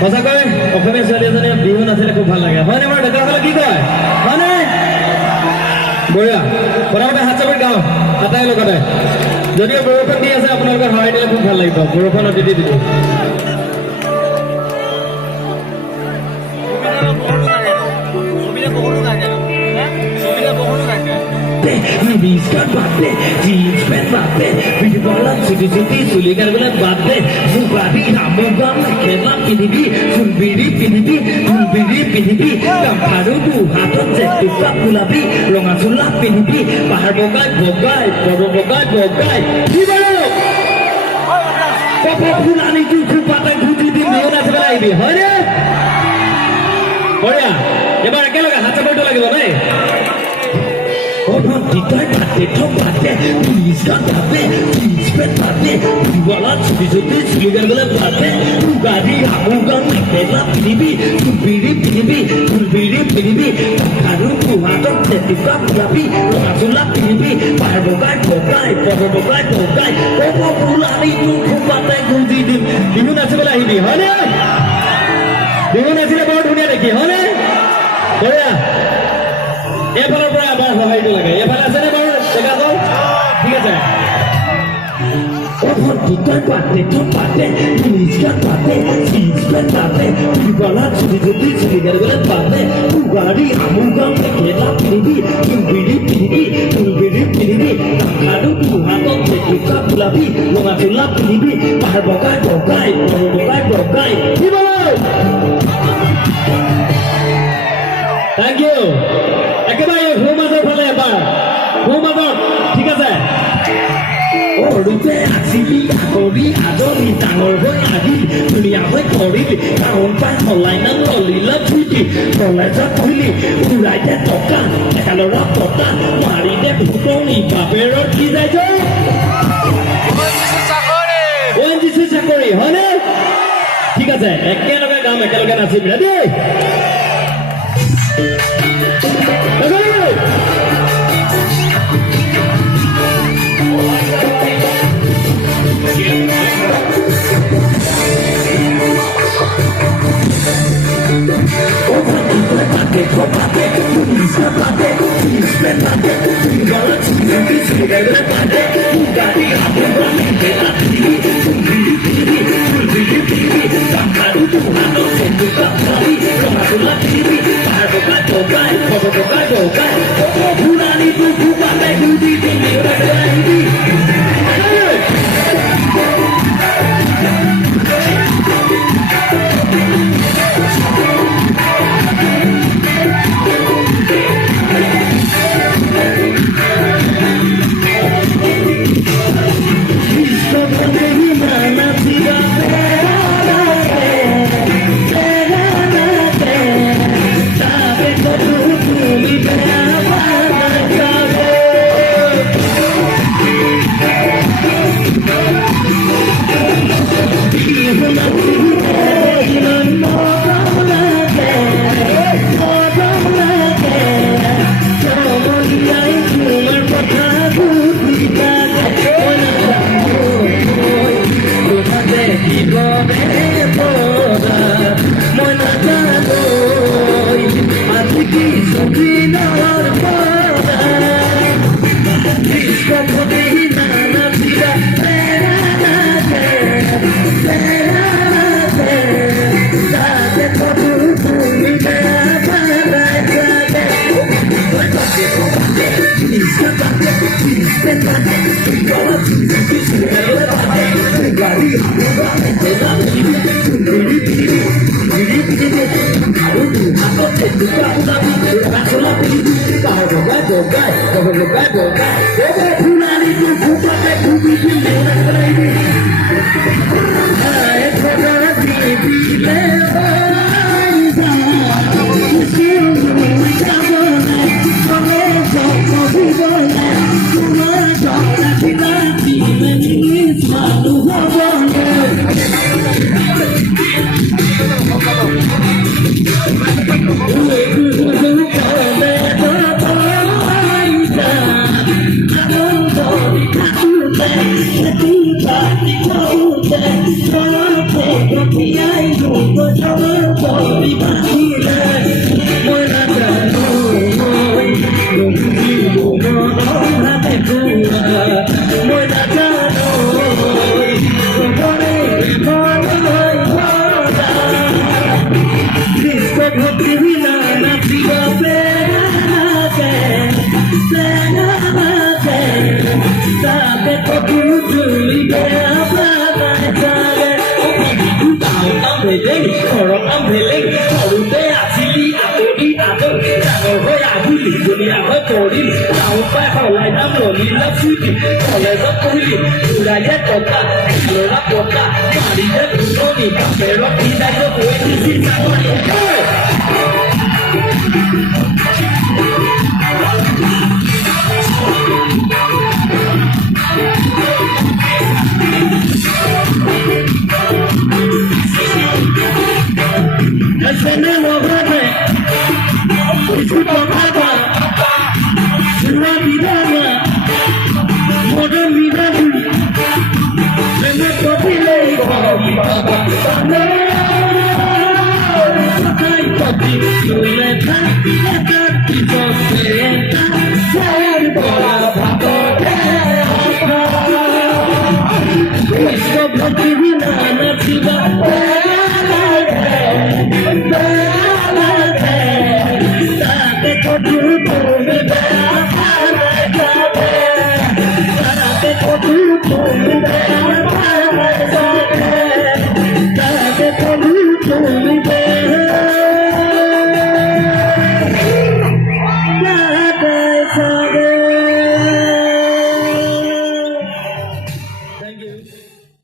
সঁচাকৈ অসমীয়া ছোৱালী এজনীয়ে বিহু নাচিলে খুব ভাল লাগে হয়নে বাৰু ডেকাসকলে কি কয় হয়নে বঢ়িয়া প্ৰথমতে হাত চাপৰি গাওঁ আটাই লগতে যদিও বৰষুণ দি আছে আপোনালোকে সহায় দিলে খুব ভাল লাগিব বৰষুণত তিতি তিতি Biskan batte, jeans pant batte, bidi bola chuti chuti suli kargula batte, mubadi ramugam khela pinibi, fulbidi pinibi, kamparu du hatot jetu kapulabi, longa sula pinibi, bahar bogai, poro bogai, gimana? Papa pulani tu kupatai kuti di mana sebelah ini, hari? Korea, coba ekeloge hat sabar dulu lagi boleh? Titai batte, top batte, please got batte, please pet batte, diwala chuti chuti suligar gula batte, ugadi hamuga mekela pinibi, pinibi, karu kuhato tetuka pulabi, lomasula pinibi, bahar bogai, poro bogai, opo pulani tu kupatai kunjidim, bihu nasi bela ini, hone? Bihu nasi le bahut dunia dekhi, hone? Korea. এফালৰ পৰা আবাৰ সহায়টো লাগে এফালে আছে নে বাৰু দেখা যাও ঠিক আছে ওপর দিকে পাতে তো পাতে নিষ্কার পাতে সিস্টেম পাতে বিবলা ছুটি ছুটি ছুটি গলে পাতে গাড়ি আমুগা খেলা পিনিবি পিনিবি কারু হাত তেতুকা ফুলাবি লঙা চুলা পিনিবি পাহাড় বগাই কি বলো থ্যাংক ইউ একেবারে ঘুমাজৰ ফালে এবাৰ ঘুমাজৰ ঠিক আছে অৰুতে আসিলি আগৰি আদৰি ডাঙৰ হৈ আহিল ধুনীয়া হৈ কৰিলি কাৰণ পাই সলাই নাম ললিলা ফুটি কলেজত খুলি উৰাইতে টকা একালৰা পতা মাৰিতে ফুটনি বাপেৰৰ কি যায় ONGC চাকৰি হয়নে ঠিক আছে একেলগে গাম একেলগে নাচিম ৰেডি Oh, Let